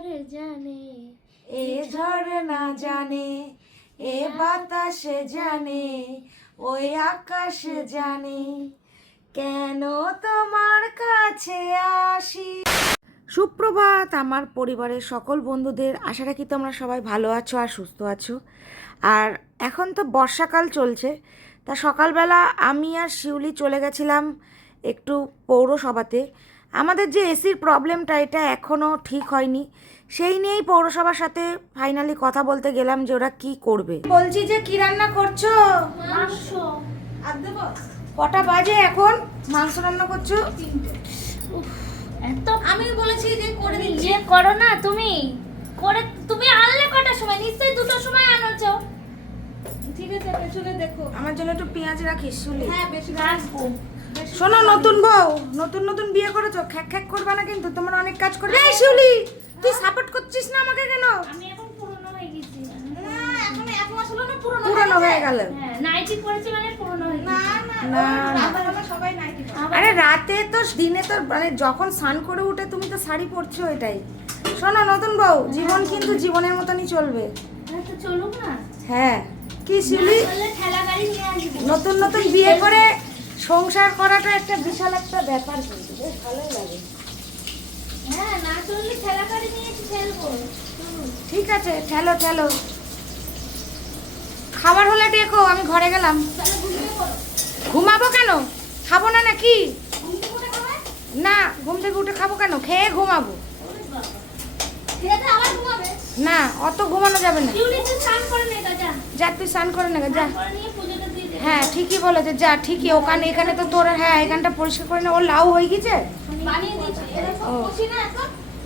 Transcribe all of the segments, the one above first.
জানে এ ঝড় না জানে এ বাতাস জানে ওই আকাশ জানে। কেন তোমার কাছে আসি? সুপ্রভাত আমার পরিবারের সকল বন্ধুদের আশা রাখি তোমরা সবাই ভালো আছো আর সুস্থ আছো। আর এখন তো বর্ষাকাল চলছে তা সকালবেলা আমি আর শিউলি চলে গেছিলাম একটু পৌরসভাতে। আমাদের যে এসির প্রবলেমটা এটা এখনও ঠিক হয়নি। সেই নিয়েই পৌরসভার সাথে ফাইনালি কথা বলতে গেলাম যে ওরা কি করবে। বলছি যে কি রান্না করছ? মাংস। কটা বাজে এখন? মাংস রান্না করছ? আমি বলেছি যে করে তুমি দিচ্ছি। ইয়ে করো না তুমি করে তুমি আনলে কটার সময়? নিশ্চয়ই দুটোর সময় আনোছো। ঠিক আছে পেছনে দেখো। আমার জন্য একটু পেঁয়াজ রাখিস শুলি হ্যাঁ বেশি রাখব। শোনো নতুন বউ নতুন নতুন বিয়ে করেছ খ্যাক খ্যাক করবে না কিন্তু তোমার অনেক কাজ করবে। এই শিউলি তুই সাপোর্ট করছিস না আমাকে কেন? আমি এখন পুরনো হয়ে গেছি। না এখন এক মাস না পুরনো পুরানো হয়ে গেল। হ্যাঁ নাইটি পরেছি মানে পুরনো হয়ে না না না। সবাই নাইটি আরে রাতে তো দিনে তো মানে যখন স্নান করে উঠে তুমি তো শাড়ি পরছো এটাই। শোনো নতুন বউ জীবন কিন্তু জীবনের মতনই চলবে। হ্যাঁ, তো চলুক না। হ্যাঁ। কি শিউলি? নতুন নতুন বিয়ে করে সংসার করাটা একটা বিশাল একটা ব্যাপার কিন্তু বেশ ভালোই লাগে। হ্যাঁ না চললে ঠেলা গাড়ি নিয়ে ঠেলবো ঠিক আছে ঠেলো ঠেলো। খাবার হলে ডেকো আমি ঘরে গেলাম। ঘুমাবো কেন? খাব না নাকি? না ঘুম থেকে উঠে খাব কেন? খেয়ে ঘুমাবো। না অত ঘুমানো যাবে না। যা যা তুই স্নান করে না যা হ্যাঁ ঠিকই বলেছে। যা ঠিকই ওখানে এখানে তো তোর হ্যাঁ এখানটা পরিষ্কার করে না ওর লাউ হয়ে গেছে? ও।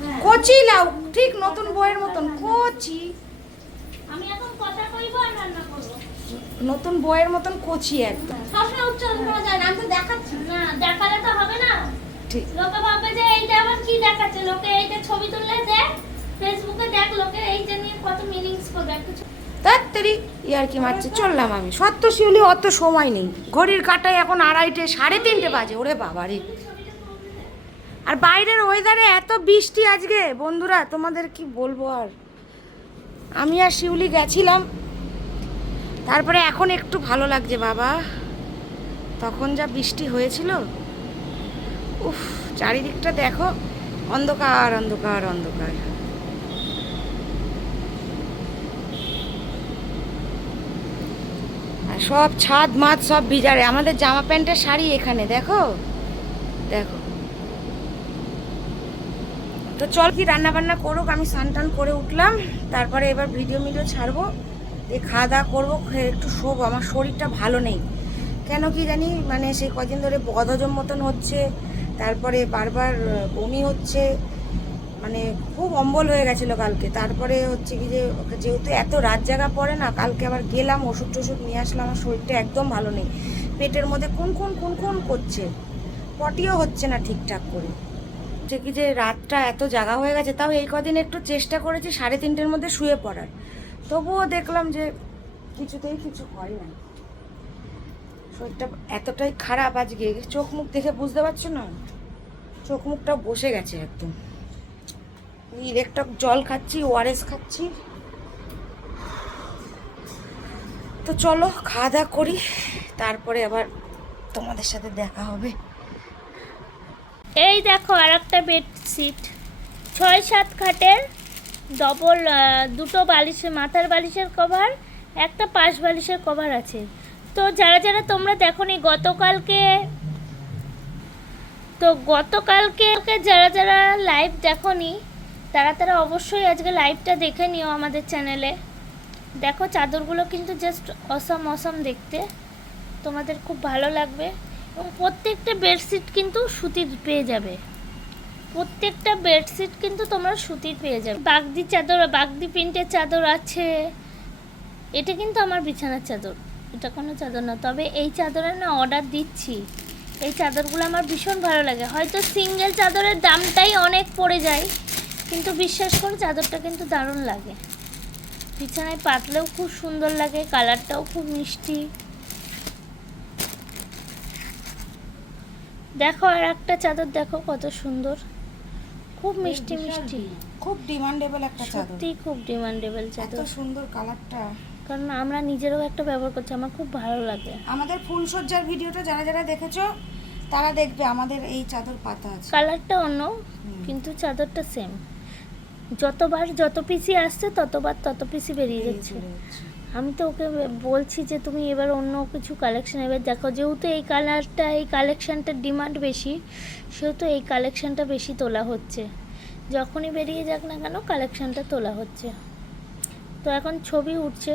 হ্যাঁ। কচি লাউ ঠিক নতুন বইয়ের মতন কচি। নতুন বইয়ের মতন কচি একদম। উচ্চারণ করা যায় না আমি তো দেখাচ্ছি। না দেখালে তো হবে না। ঠিক। লোকে ভাববে যে এইটা আবার কি দেখাচ্ছে? লোকে এইটা ছবি তুললে দেখ ফেসবুকে দেখ লোকে এইটা নিয়ে কত মিনিংস করবে একটা তাড়াতাড়ি কি মারছে? চললাম আমি। সত্য শিউলি অত সময় নেই। ঘড়ির কাটায় এখন আড়াইটে, সাড়ে তিনটে বাজে। ওরে বাবারে আর বাইরের ওয়েদারে এত বৃষ্টি আজকে। বন্ধুরা, তোমাদের কি বলব আর? আমি আর শিউলি গেছিলাম। তারপরে এখন একটু ভালো লাগছে বাবা। তখন যা বৃষ্টি হয়েছিল। উফ, চারিদিকটা দেখো। অন্ধকার অন্ধকার অন্ধকার। সব ছাদ মাছ সব ভিজারে। আমাদের জামা প্যান্টের শাড়ি এখানে, দেখো? দেখো। তো চল কি রান্না বান্না করুক, আমি স্নান টান করে উঠলাম। তারপরে এবার ভিডিও মিডিও ছাড়বো। দিয়ে খাওয়া দাওয়া করব একটু শোবো। আমার শরীরটা ভালো নেই। কেন কি জানি মানে সেই কদিন ধরে বদহজম মতন হচ্ছে, তারপরে বারবার বমি হচ্ছে। মানে খুব অম্বল হয়ে গেছিল কালকে। তারপরে হচ্ছে কি যে যেহেতু এত রাত জায়গা পড়ে না, কালকে আবার গেলাম, ওষুধ টষুধ নিয়ে আসলাম, আমার শরীরটা একদম ভালো নেই। পেটের মধ্যে কোন কোন কোন কোন করছে। পটিও হচ্ছে না ঠিকঠাক করে। হচ্ছে কি যে, রাতটা এত জায়গা হয়ে গেছে, তাও এই কদিন একটু চেষ্টা করেছি সাড়ে তিনটের মধ্যে শুয়ে পড়ার। তবুও দেখলাম যে, কিছুতেই কিছু হয় না। শরীরটা এতটাই খারাপ আজকে। চোখ মুখ দেখে বুঝতে পারছ না? চোখ মুখটা বসে গেছে একদম। ইলেকট্রিক জল খাচ্ছি ওআরএস খাচ্ছি। তো চলো, খাওয়া দাওয়া করি, তারপরে আবার তোমাদের সাথে দেখা হবে। এই দেখো আর একটা বেডশিট ছয় সাত খাটের ডবল দুটো বালিশের, মাথার বালিশের কভার একটা পাশ বালিশের কভার আছে। তো যারা যারা তোমরা দেখো নি গতকালকে, তো গতকালকে যারা যারা লাইভ দেখোনি তারা তারা অবশ্যই আজকে লাইভটা দেখে নিও আমাদের চ্যানেলে দেখো চাদরগুলো কিন্তু জাস্ট অসম অসম দেখতে। তোমাদের খুব ভালো লাগবে। এবং প্রত্যেকটা বেডশিট কিন্তু সুতির পেয়ে যাবে। প্রত্যেকটা বেডশিট কিন্তু তোমরা সুতির পেয়ে যাবে। বাগদি চাদর, বাগদি প্রিন্টের চাদর আছে। এটা কিন্তু আমার বিছানার চাদর। এটা কোনো চাদর না। তবে এই চাদরে না অর্ডার দিচ্ছি। এই চাদরগুলো আমার ভীষণ ভালো লাগে। হয়তো সিঙ্গেল চাদরের দামটাই অনেক পড়ে যায়। কিন্তু বিশ্বাস করে চাদরটা কিন্তু দারুণ লাগে। বিছানায় পাতলেও খুব সুন্দর লাগে কালারটাও খুব মিষ্টি। দেখো আর একটা চাদর দেখো কত সুন্দর। খুব মিষ্টি মিষ্টি। খুব ডিমান্ডেবল একটা চাদর। সত্যি খুব ডিমান্ডেবল চাদর। এত সুন্দর কালারটা। কারণ আমরা নিজেরাও একটা ব্যবহার করছি আমার খুব ভালো লাগে। আমাদের ফুলসজ্জার ভিডিওটা যারা যারা দেখেছ তারা দেখবে আমাদের এই চাদর পাতা আছে। কালারটা অন্য কিন্তু চাদরটা সেম যতবার যত পিসি আসছে ততবার তত পিসি বেরিয়ে যাচ্ছে। আমি তো ওকে বলছি যে তুমি এবার অন্য কিছু কালেকশন এবার দেখো। যেহেতু এই কালারটা এই কালেকশনটার ডিমান্ড বেশি সেহেতু এই কালেকশনটা বেশি তোলা হচ্ছে। যখনই বেরিয়ে যাক না কেন কালেকশনটা তোলা হচ্ছে। তো এখন ছবি উঠছে।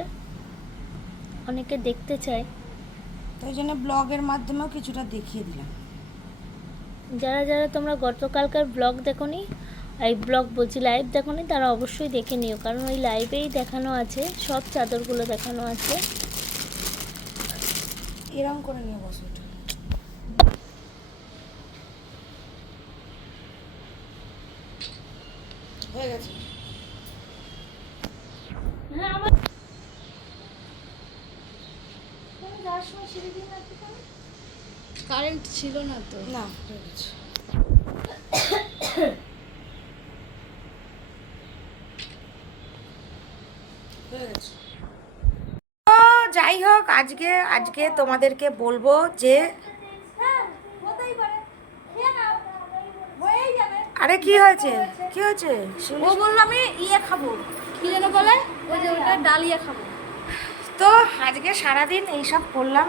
অনেকে দেখতে চায়। তো ওই জন্য ব্লগের মাধ্যমেও কিছুটা দেখিয়ে দিলাম। যারা যারা তোমরা গতকালকার ব্লগ দেখোনি এই ব্লগ বলছি লাইভ দেখো দেখোনি তারা অবশ্যই দেখে নিও। কারণ ওই লাইভেই দেখানো আছে সব চাদরগুলো দেখানো আছে। এরম করে নিয়ে বসো হয়ে গেছে। হ্যাঁ আমার? কারেন্ট ছিল না তো। না হয়ে গেছে হয়ে গেছে তো যাই হোক আজকে আজকে তোমাদেরকে বলব যে আরে কি হয়েছে? কি হয়েছে? ও বলল আমি ইয়ে খাব। কি যেন বলে? ওই যে ওটা ডালিয়া খাব। তো আজকে সারাদিন এইসব করলাম।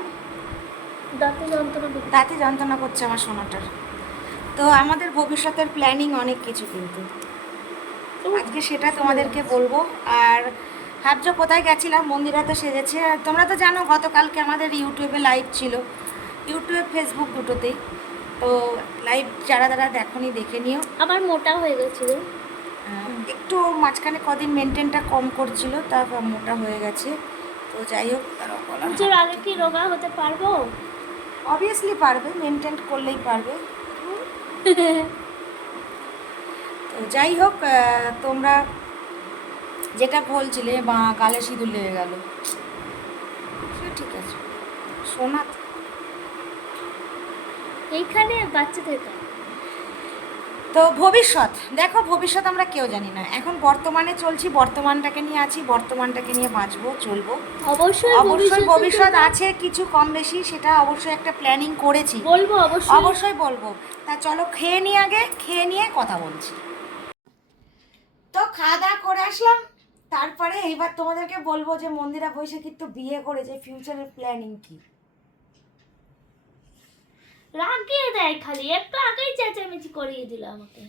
দাঁতে যন্ত্রণা দাঁতে যন্ত্রণা করছে আমার সোনাটার। তো আমাদের ভবিষ্যতের প্ল্যানিং অনেক কিছু কিন্তু। আজকে সেটা তোমাদেরকে বলব। আর ভাবছ কোথায় গেছিলাম মন্দিরা তো সেজেছে। আর তোমরা তো জানো গতকালকে আমাদের ইউটিউবে লাইভ ছিল। ইউটিউব ফেসবুক দুটোতেই। তো লাইভ যারা যারা দেখনি দেখে নিও। আবার মোটা হয়ে গেছিল। একটু মাঝখানে কদিন মেনটেনটা কম করছিল তা মোটা হয়ে গেছে। তো যাই হোক পুজোর আগে কি রোগা হতে পারব? অবভিয়াসলি পারবে মেনটেন করলেই পারবে। তো যাই হোক তোমরা যেটা বলছিলে বা গালে সিঁদুর লেগে গেল। ঠিক আছে। তো। এইখানে বাচ্চাদের তো ভবিষ্যৎ দেখো ভবিষ্যৎ আমরা কেউ জানি না। এখন বর্তমানে চলছি বর্তমানটাকে নিয়ে আছি বর্তমানটাকে নিয়ে বাঁচবো চলবো। অবশ্যই অবশ্যই ভবিষ্যৎ আছে কিছু কম বেশি সেটা অবশ্যই একটা প্ল্যানিং করেছি। বলব অবশ্যই। অবশ্যই বলব। তা চলো খেয়ে নিয়ে আগে খেয়ে নিয়ে কথা বলছি। তো খাওয়া দাওয়া করে আসলাম। তারপরে এইবার তোমাদেরকে বলব যে মন্দিরা বৈশাখীর তো বিয়ে করেছে ফিউচারের প্ল্যানিং কি? রাগিয়ে দেয় খালি একটু আগেই চেঁচামেচি করিয়ে দিল আমাকে।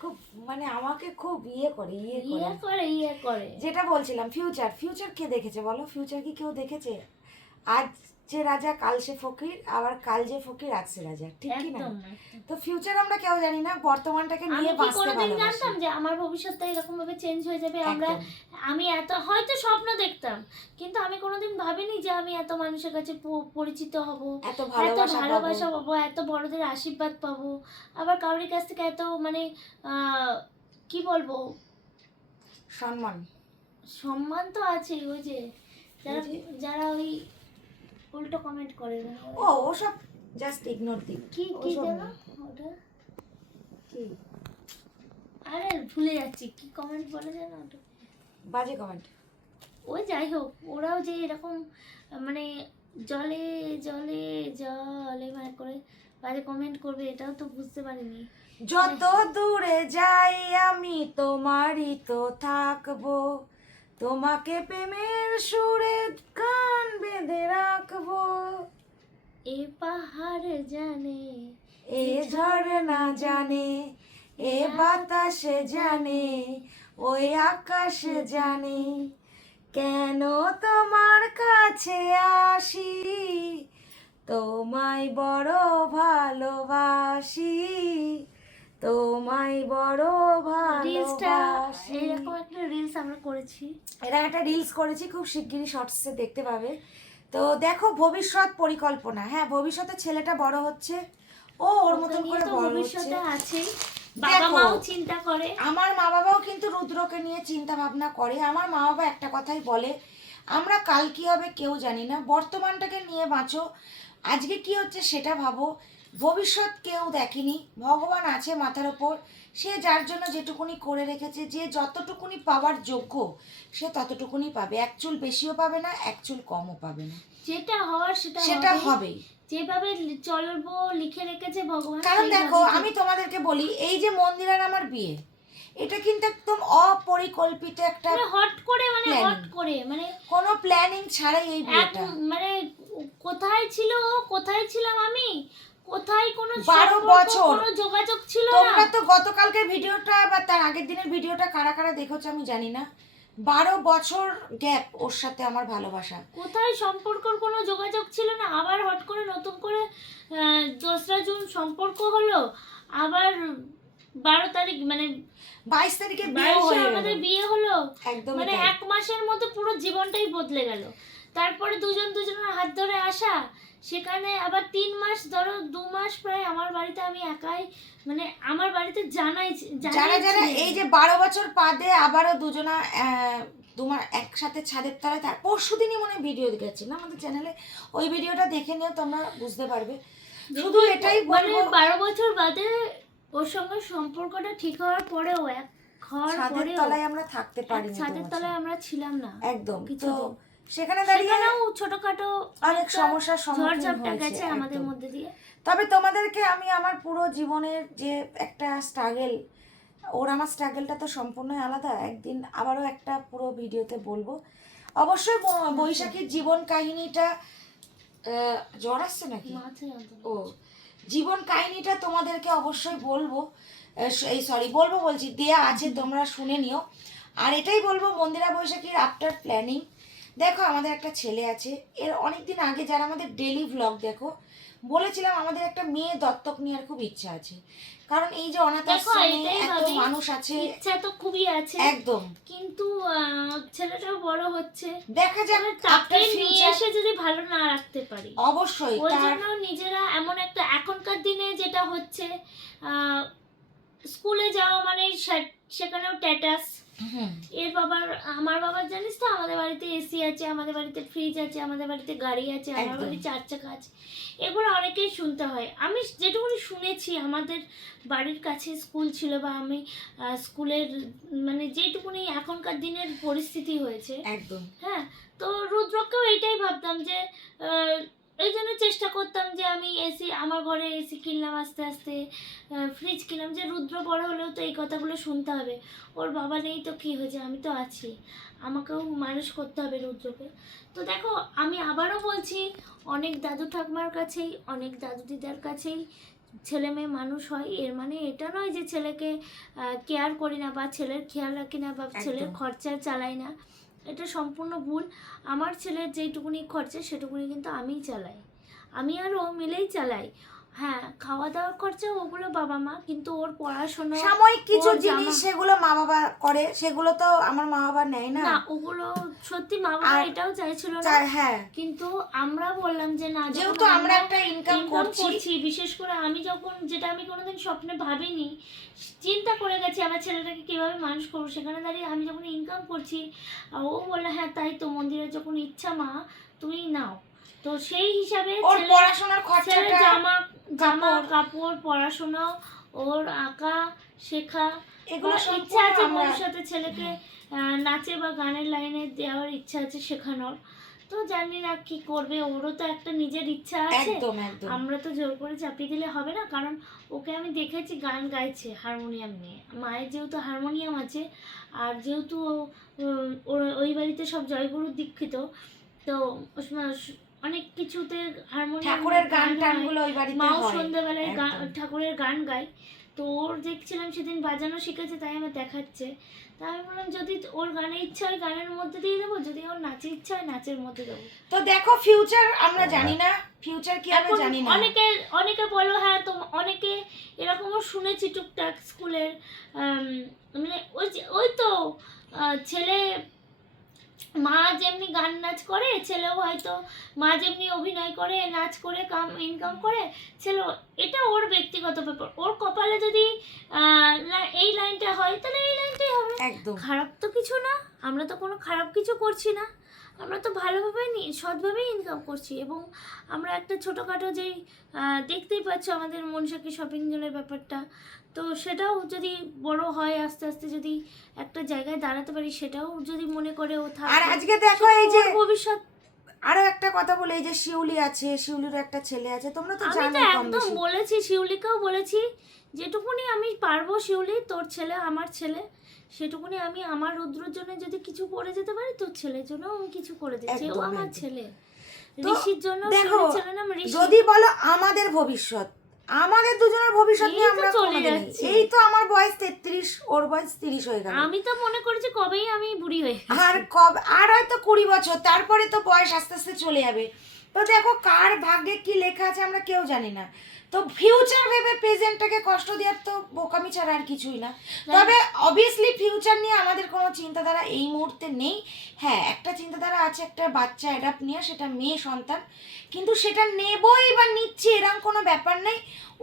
খুব মানে আমাকে খুব ইয়ে করে ইয়ে ইয়ে করে। ইয়ে করে। যেটা বলছিলাম ফিউচার ফিউচার কে দেখেছে বলো? ফিউচার কি কেউ দেখেছে? আজ যে রাজা কাল সে ফকির আবার কাল যে ফকির আজ সে রাজা। ঠিক কি না। তো ফিউচার আমরা কেউ জানি না বর্তমানটাকে নিয়ে বাঁচতে কোনোদিন জানতাম যে আমার ভবিষ্যৎটা এরকম ভাবে চেঞ্জ হয়ে যাবে? আমরা আমি এত হয়তো স্বপ্ন দেখতাম কিন্তু আমি কোনোদিন ভাবিনি যে আমি এত মানুষের কাছে পরিচিত হব। এত ভালোবাসা পাবো। এত বড়দের আশীর্বাদ পাবো। আবার কাউরির কাছ থেকে এত মানে আহ, কি বলব? সম্মান। সম্মান তো আছে ওই যে যারা ওই যে? যারা ওই উল্টো কমেন্ট করে ও ওসব জাস্ট ইগনোর দিই কি কি না। ওটা? কি? আরে ভুলে যাচ্ছি। কি কমেন্ট বলে যেন ওটা? বাজে কমেন্ট ওই যাই হোক ওরাও যে এরকম মানে জলে জলে জলে মানে করে বাজে কমেন্ট করবে এটাও তো বুঝতে পারিনি। যত দূরে যাই আমি তোমারই তো থাকব। তোমাকে প্রেমের সুরে কান বেঁধে রাখব। এ পাহাড় জানে এ ঝর্ণা জানে এ বাতাসে জানে ওই আকাশ জানে কেন তোমার কাছে আসি? তোমায় বড় ভালোবাসি। তোমায় বড় রিলসটা এরকম একটা রিলস আমরা করেছি। এরা একটা রিলস করেছি খুব শিগগিরই শর্টসে দেখতে পাবে। তো দেখো ভবিষ্যৎ পরিকল্পনা। হ্যাঁ ভবিষ্যতে ছেলেটা বড় হচ্ছে ও ওর মতন করে বড় ভবিষ্যতে আছে। বাবা মাও চিন্তা করে। আমার মা বাবাও কিন্তু রুদ্রকে নিয়ে চিন্তা ভাবনা করে। আমার মা বাবা একটা কথাই বলে আমরা কাল কি হবে কেউ জানি না। বর্তমানটাকে নিয়ে বাঁচো। আজকে কি হচ্ছে সেটা ভাবো। ভবিষ্যৎ কেউ দেখেনি। ভগবান আছে মাথার ওপর। সে যার জন্য যেটুকুনি করে রেখেছে যে যতটুকুনি পাওয়ার যোগ্য সে ততটুকুনি পাবে। এক চুল বেশিও পাবে না এক চুল কমও পাবে না। যেটা হওয়ার সেটা সেটা হবেই। হবেই যেভাবে চলবো লিখে রেখেছে ভগবান কারণ দেখো আমি তোমাদেরকে বলি এই যে মন্দির আর আমার বিয়ে এটা কিন্তু একদম অপরিকল্পিত একটা মানে হট করে মানে হট করে মানে কোনো প্ল্যানিং ছাড়াই এই বিয়েটা। মানে কোথায় ছিল ও কোথায় ছিলাম আমি? কোথায় কোনো বারো সম্পর্ক, বছর। কোনো যোগাযোগ ছিল তোমরা তো গতকালকের ভিডিওটা বা তার আগের দিনের ভিডিওটা কারা কারা দেখেছ আমি জানি না। বারো বছর গ্যাপ ওর সাথে আমার ভালোবাসা। কোথায় সম্পর্কর কোনো যোগাযোগ ছিল না? আবার হট করে নতুন করে দোসরা জুন সম্পর্ক হলো আবার বারো তারিখ মানে বাইশ তারিখে আমাদের বিয়ে হলো। একদম মানে এক মাসের মধ্যে পুরো জীবনটাই বদলে গেল। তারপরে দুজন দুজনের হাত ধরে আসা সেখানে আবার তিন মাস ধরো দু মাস প্রায় আমার বাড়িতে আমি একাই মানে আমার বাড়িতে জানাই যারা যারা এই যে বারো বছর বাদে আবারও দুজনা তোমার একসাথে ছাদের তলায় তার পরশু দিনই মনে ভিডিও গেছে না? আমাদের চ্যানেলে ওই ভিডিওটা দেখে নিও তোমরা বুঝতে পারবে। শুধু এটাই মানে বলব বারো বছর বাদে ওর সঙ্গে সম্পর্কটা ঠিক হওয়ার পরেও এক ছাদের তলায় আমরা থাকতে পারিনি ছাদের তলায় আমরা ছিলাম না। একদম তো। সেখানে দাঁড়িয়ে ছোটখাটো অনেক সমস্যার সম্মুখীন হয়েছে, আমাদের মধ্যে দিয়ে। তবে তোমাদেরকে আমি আমার পুরো জীবনের যে একটা স্ট্রাগেল ওর আমার স্ট্রাগেলটা তো সম্পূর্ণই আলাদা। একদিন আবারও একটা পুরো ভিডিওতে বলব। অবশ্যই বৈশাখীর জীবন কাহিনীটা জ্বর আসছে নাকি? ও জীবন কাহিনীটা তোমাদেরকে অবশ্যই বলব। এই সরি বলব বলছি দেয়া আছে তোমরা শুনে নিও। আর এটাই বলব মন্দিরা বৈশাখীর আফটার প্ল্যানিং দেখো আমাদের একটা ছেলে আছে। এর অনেক দিন আগে যারা আমাদের ডেলি ভ্লগ দেখো বলেছিলাম আমাদের একটা মেয়ে দত্তক নেওয়ার খুব ইচ্ছা আছে। কারণ এই যে অনাথ আশ্রমে এত মানুষ আছে। ইচ্ছা তো খুবই আছে। একদম। কিন্তু ছেলেটাও বড় হচ্ছে। দেখা এবার তাকে নিয়ে এসে যদি ভালো না রাখতে পারি অবশ্যই ওই জন্য নিজেরা এমন একটা এখনকার দিনে যেটা হচ্ছে স্কুলে যাওয়া মানে সেখানেও ট্যাটাস এর বাবার আমার বাবার জানিস তো আমাদের বাড়িতে এসি আছে আমাদের বাড়িতে ফ্রিজ আছে আমাদের বাড়িতে গাড়ি আছে আমার। বাড়িতে চার চাকা আছে। এগুলো অনেকেই শুনতে হয়। আমি যেটুকুনি শুনেছি আমাদের বাড়ির কাছে স্কুল ছিল বা আমি স্কুলের মানে যেটুকুনি এখনকার দিনের পরিস্থিতি হয়েছে একদম। হ্যাঁ তো রুদ্রকেও এইটাই ভাবতাম যে আহ, এই জন্য চেষ্টা করতাম যে আমি এসি আমার ঘরে এসি কিনলাম আস্তে আস্তে ফ্রিজ কিনলাম। যে রুদ্র বড় হলেও তো এই কথাগুলো শুনতে হবে। ওর বাবা নেই তো কী হয়েছে? আমি তো আছি। আমাকেও মানুষ করতে হবে রুদ্রকে। তো দেখো আমি আবারও বলছি অনেক দাদু ঠাকুমার কাছেই অনেক দাদু দিদার কাছেই ছেলে মেয়ে মানুষ হয়। এর মানে এটা নয় যে ছেলেকে কেয়ার করি না বা ছেলের খেয়াল রাখি না বা ছেলের খরচা চালাই না। এটা সম্পূর্ণ ভুল। আমার ছেলের যেটুকুনি খরচা, সেটুকুনি কিন্তু আমিই চালাই। আমি আর ও মিলেই চালাই। হ্যাঁ খাওয়া দাওয়ার খরচা ওগুলো বাবা মা কিন্তু ওর পড়াশোনা সাময়িক কিছু জিনিস সেগুলো মা বাবা করে সেগুলো তো আমার মা বাবা নেয় না। না ওগুলো সত্যি মা বাবা এটাও চাইছিল না হ্যাঁ। কিন্তু আমরা বললাম যে না যেহেতু আমরা একটা ইনকাম করছি করছি বিশেষ করে আমি যখন যেটা আমি কোনোদিন স্বপ্নে ভাবিনি চিন্তা করে গেছি আমার ছেলেটাকে কীভাবে মানুষ করব সেখানে দাঁড়িয়ে আমি যখন ইনকাম করছি ও বলল হ্যাঁ তাই তো মন্দিরের যখন ইচ্ছা মা তুমি নাও। তো সেই হিসাবে ওর পড়াশোনার খরচাটা জামা জামা কাপড়। পড়াশোনা ওর আঁকা শেখা। এগুলো ইচ্ছা আছে ভবিষ্যতে ছেলেকে নাচে বা গানের লাইনে দেওয়ার ইচ্ছা আছে শেখানোর। তো জানি না কি করবে ওরও তো একটা নিজের ইচ্ছা আছে। আমরা তো জোর করে চাপিয়ে দিলে হবে না কারণ ওকে আমি দেখেছি গান গাইছে হারমোনিয়াম নিয়ে। মায়ের যেহেতু হারমোনিয়াম আছে আর যেহেতু ওই বাড়িতে সব জয়গুরু দীক্ষিত তো অনেক কিছুতে হারমোনিয়াম ঠাকুরের গান গান টান হয়। গুলো ওই বাড়িতে মাও সন্ধ্যাবেলায় গান ঠাকুরের গান গায়। তো ওর দেখছিলাম সেদিন বাজানো শিখেছে তাই আমার দেখাচ্ছে। তাই আমি বললাম যদি ওর গানের ইচ্ছা হয় গানের মধ্যে দিয়ে দেবো যদি ওর নাচের ইচ্ছা হয় নাচের মধ্যে দেবো। তো দেখো ফিউচার আমরা জানি না ফিউচার কি এখন জানি না। অনেকে অনেকে বলো হ্যাঁ তো অনেকে এরকমও শুনেছি টুকটাক স্কুলের মানে ওই ওই তো ছেলে মা যেমনি গান নাচ করে ছেলেও হয়তো মা যেমনি অভিনয় করে নাচ করে কাম ইনকাম করে ছেলে এটা ওর ব্যক্তিগত ব্যাপার। ওর কপালে যদি আহ, এই লাইনটা হয় তাহলে এই লাইনটাই হবে। একদম। খারাপ তো কিছু না আমরা তো কোনো খারাপ কিছু করছি না। আমরা তো ভালোভাবে সৎভাবেই ইনকাম করছি এবং আমরা একটা ছোটোখাটো যেই দেখতেই পাচ্ছ আমাদের মনসাকি শপিং মলের ব্যাপারটা। তো সেটাও যদি বড় হয় আস্তে আস্তে যদি একটা জায়গায় দাঁড়াতে পারি সেটাও যদি মনে করে ও থাকবে আর আজকে দেখো এই যে ভবিষ্যৎ। আরও একটা কথা বলে এই যে শিউলি আছে শিউলির একটা ছেলে আছে তোমরা তো জানো তো একদম বলেছি শিউলিকেও বলেছি যেটুকুনি আমি পারব শিউলি তোর ছেলে আমার ছেলে সেটুকুনি আমি আমার রুদ্রর জন্য যদি কিছু করে যেতে পারি তোর ছেলের জন্য আমি কিছু করে দিচ্ছি ও একদম, আমার ছেলে। ঋষির জন্য দেখো যদি বলো আমাদের ভবিষ্যৎ আমাদের দুজনের ভবিষ্যৎ নিয়ে আমরা চলে যাচ্ছে। এই তো আমার বয়স তেত্রিশ ওর বয়স তিরিশ হয়ে গেল। আমি তো মনে করেছি কবেই আমি বুড়ি হয়ে আর কব আর হয়তো কুড়ি বছর তারপরে তো বয়স আস্তে আস্তে চলে যাবে। তো দেখো কার ভাগ্যে কি লেখা আছে আমরা কেউ জানি না। তো ফিউচার ভেবে প্রেজেন্টটাকে কষ্ট দেওয়ার তো বোকামি ছাড়া আর কিছুই না। তবে অবভিয়াসলি ফিউচার নিয়ে আমাদের কোনো চিন্তাধারা এই মুহূর্তে নেই। হ্যাঁ একটা চিন্তাধারা আছে একটা বাচ্চা অ্যাডাপ্ট নিয়ে সেটা মেয়ে সন্তান। কিন্তু সেটা নেবই বা নিচ্ছি এরকম কোনো ব্যাপার নেই।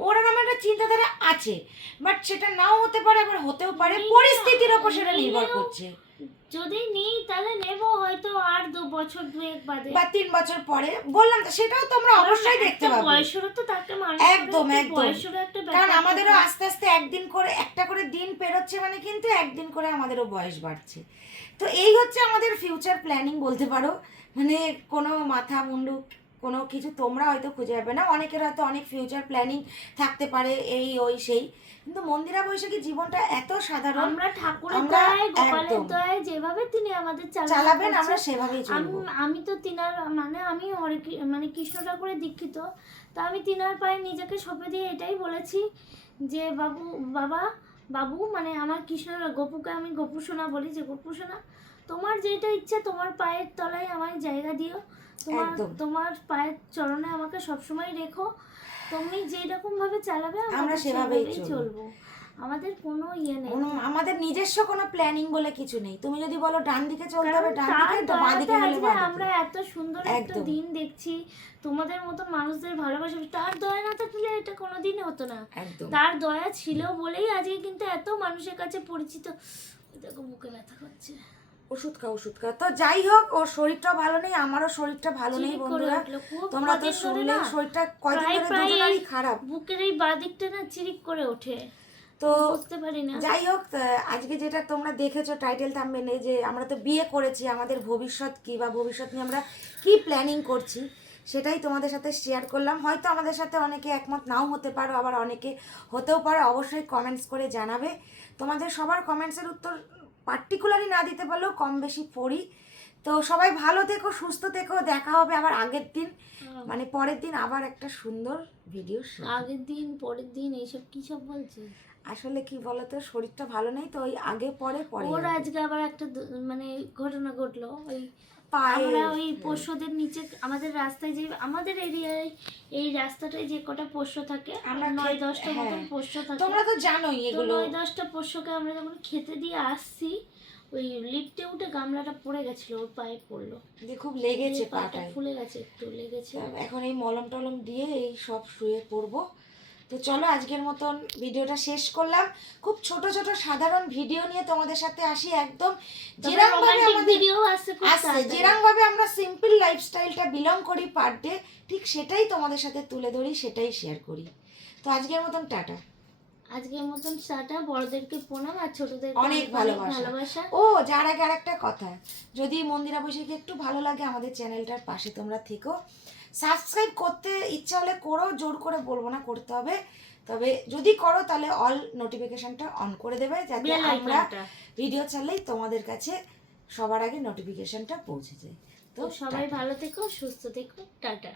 ওর আমার একটা চিন্তাধারা আছে। বাট সেটা নাও হতে পারে আবার হতেও পারে। পরিস্থিতির ওপর সেটা নির্ভর করছে। যদি নেই তাহলে নেব হয়তো আর দু বছর দুয়েক বাদে। বা তিন বছর পরে। বললাম তো সেটাও তোমরা অবশ্যই দেখতে একটা পাবে। বয়সেরও তো তাকে মানুষ একদম, একদম। বয়সেরও একটা কারণ আমাদেরও আস্তে আস্তে একদিন করে একটা করে দিন পেরোচ্ছে মানে কিন্তু একদিন করে আমাদেরও বয়স বাড়ছে। তো এই হচ্ছে আমাদের ফিউচার প্ল্যানিং বলতে পারো। মানে কোনো মাথা মুন্ডু কোনো কিছু তোমরা হয়তো খুঁজে পাবে না। অনেকের হয়তো অনেক ফিউচার প্ল্যানিং থাকতে পারে এই ওই সেই। কিন্তু মন্দিরা বৈশাখী জীবনটা এত সাধারণ। আমরা ঠাকুরের দয়ায় গোপালের দয়ায় যেভাবে তিনি আমাদের চালাবেন আমরা সেভাবেই চলবো। আমি তো তিনার মানে আমি মানে কৃষ্ণ ঠাকুরের দীক্ষিত। তা আমি তিনার পায়ে নিজেকে সঁপে দিয়ে এটাই বলেছি যে বাবু বাবা বাবু মানে আমার কৃষ্ণ গপুকে আমি গপু সোনা বলি যে গপু সোনা তোমার যেটা ইচ্ছা তোমার পায়ের তলায় আমার জায়গা দিও। তোমার তোমার পায়ের চরণে আমাকে সবসময় রেখো। তুমি যেই রকম ভাবে চালাবে আমরা সেভাবেই চলবো। আমাদের কোনো ইয়ে নেই। আমাদের নিজস্ব কোনো প্ল্যানিং বলে কিছু নেই। তুমি যদি বলো ডান দিকে চলতে হবে ডান দিকে তো বাঁ দিকে আজকে আমরা এত সুন্দর একটা দিন দেখছি। তোমাদের মতো মানুষদের ভালোবাসা তার দয়া না থাকলে এটা কোনোদিনই হতো না। তার দয়া ছিল বলেই আজকে কিন্তু এত মানুষের কাছে পরিচিত। দেখো বুকে ব্যথা করছে। ওষুধ খাও ওষুধ খাও। তো যাই হোক ওর শরীরটা ভালো নেই আমারও শরীরটা ভালো নেই বন্ধুরা। তোমরা তো শুনলে শরীরটা কয়দিন ধরে দুজনেরই খারাপ। বুকের এই বাঁ দিকটা না চিরিক করে ওঠে। তো বুঝতে পারি না। যাই হোক আজকে যেটা তোমরা দেখেছ টাইটেল থামবেনে যে আমরা তো বিয়ে করেছি আমাদের ভবিষ্যৎ কি বা ভবিষ্যৎ নিয়ে আমরা কি প্ল্যানিং করছি সেটাই তোমাদের সাথে শেয়ার করলাম। হয়তো আমাদের সাথে অনেকে একমত নাও হতে পারো আবার অনেকে হতেও পারে অবশ্যই কমেন্টস করে জানাবে। তোমাদের সবার কমেন্টসের উত্তর পার্টিকুলারলি না দিতে পারলেও কম বেশি পড়ি। তো সবাই ভালো থেকো সুস্থ থেকো দেখা হবে আবার আগের দিন। মানে পরের দিন আবার একটা সুন্দর ভিডিও আগের দিন পরের দিন এইসব কি সব বলছে আসলে কি বলতো শরীরটা ভালো নেই তো ওই আগে পরে পরে ওর আজকে আবার একটা মানে ঘটনা ঘটলো। ওই আমরা ওই পোষ্যদের নিচে আমাদের রাস্তায় যে আমাদের এরিয়ায় এই রাস্তাটায় যে কটা পোষ্য থাকে আমরা নয় দশটা মতন হ্যাঁ। পোষ্য থাকে। তোমরা তো জানোই এগুলো। নয় দশটা পোষ্যকে আমরা যখন খেতে দিয়ে আসছি ওই লিফটে উঠে গামলাটা পড়ে গেছিল ওর পায়ে পড়ল। যে খুব লেগেছে পাটা ফুলে গেছে একটু লেগেছে। এখন এই মলম টলম দিয়ে এই সব শুয়ে পড়ব। তো চলো আজকের মতন ভিডিওটা শেষ করলাম। খুব ছোট ছোট সাধারণ ভিডিও নিয়ে তোমাদের সাথে আসি একদম। যেরকম ভাবে আমাদের ভিডিও আসছে খুব আসছে তাড়াতাড়ি। যেরকম ভাবে আমরা সিম্পল লাইফস্টাইলটা বিলং করি পার ডে ঠিক সেটাই তোমাদের সাথে তুলে ধরি সেটাই শেয়ার করি। তো আজকের মতন টাটা। আজকের মতন টাটা বড়দেরকে প্রণাম আর ছোটদের অনেক ভালোবাসা। ভালোবাসা। ও যার আগে আর একটা কথা যদি মন্দিরা বৈশাখী একটু ভালো লাগে আমাদের চ্যানেলটার পাশে তোমরা থেকো। সাবস্ক্রাইব করতে ইচ্ছা হলে করো জোর করে বলব না করতে হবে। তবে যদি করো তাহলে অল নোটিফিকেশনটা অন করে দেবে যাতে আমরা ভিডিও ছাড়লেই তোমাদের কাছে সবার আগে নোটিফিকেশনটা পৌঁছে যায়। তো সবাই ভালো থেকো সুস্থ থেকো টাটা।